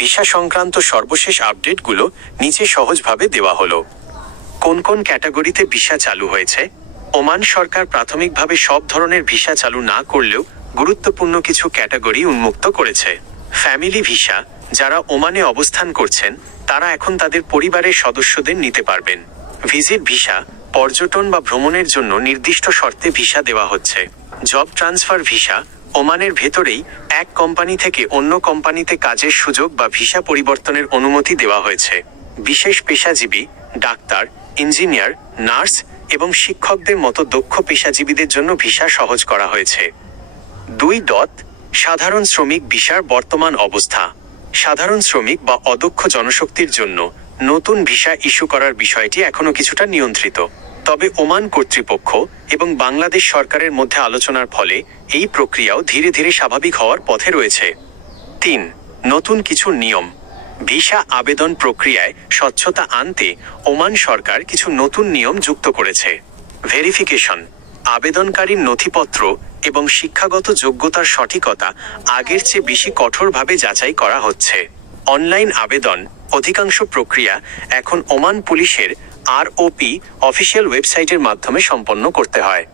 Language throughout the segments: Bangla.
ভিসা সংক্রান্ত সর্বশেষ আপডেটগুলো নিচে সহজভাবে দেওয়া হলো। কোন কোন ক্যাটাগরিতে ভিসা চালু হয়েছে? ওমান সরকার প্রাথমিকভাবে সব ধরনের ভিসা চালু না করলেও গুরুত্বপূর্ণ কিছু ক্যাটাগরি উন্মুক্ত করেছে। ফ্যামিলি ভিসা, যারা ওমানে অবস্থান করছেন তারা এখন তাদের পরিবারের সদস্যদের নিতে পারবেন। ভিজিট ভিসা, পর্যটন বা ভ্রমণের জন্য নির্দিষ্ট শর্তে ভিসা দেওয়া হচ্ছে। জব ট্রান্সফার ভিসা, ওমানের ভেতরেই এক কোম্পানি থেকে অন্য কোম্পানিতে কাজের সুযোগ বা ভিসা পরিবর্তনের অনুমতি দেওয়া হয়েছে। বিশেষ পেশাজীবী, ডাক্তার, ইঞ্জিনিয়ার, নার্স এবং শিক্ষকদের মতো দক্ষ পেশাজীবীদের জন্য ভিসা সহজ করা হয়েছে। 2. সাধারণ শ্রমিক ভিসার বর্তমান অবস্থা। সাধারণ শ্রমিক বা অদক্ষ জনশক্তির জন্য নতুন ভিসা ইস্যু করার বিষয়টি এখনো কিছুটা নিয়ন্ত্রিত, তবে ওমান কর্তৃপক্ষ এবং বাংলাদেশ সরকারের মধ্যে আলোচনার ফলে এই প্রক্রিয়াও ধীরে ধীরে স্বাভাবিক হওয়ার পথে রয়েছে। 3. নতুন কিছু নিয়ম। ভিসা আবেদন প্রক্রিয়ায় স্বচ্ছতা আনতে ওমান সরকার কিছু নতুন নিয়ম যুক্ত করেছে। ভেরিফিকেশন, আবেদনকারীর নথিপত্র এবং শিক্ষাগত যোগ্যতার সঠিকতা আগের চেয়ে বেশি কঠোরভাবে যাচাই করা হচ্ছে। অনলাইন আবেদন, অধিকাংশ প্রক্রিয়া এখন ওমান পুলিশের ROP অফিসিয়াল ওয়েবসাইটের মাধ্যমে সম্পন্ন করতে হয়।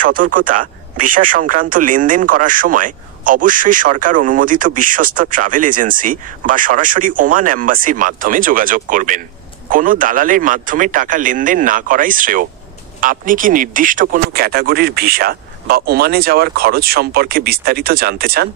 সতর্কতা, ভিসা সংক্রান্ত লেনদেন করার সময় অবশ্যই সরকার অনুমোদিত বিশ্বস্ত ট্রাভেল এজেন্সি বা সরাসরি ওমান অ্যাম্বাসির মাধ্যমে যোগাযোগ করবেন। কোনো দালালের মাধ্যমে টাকা লেনদেন না করাই শ্রেয়। আপনি কি নির্দিষ্ট কোনো ক্যাটাগরির ভিসা বা ওমানে যাওয়ার খরচ সম্পর্কে বিস্তারিত জানতে চান?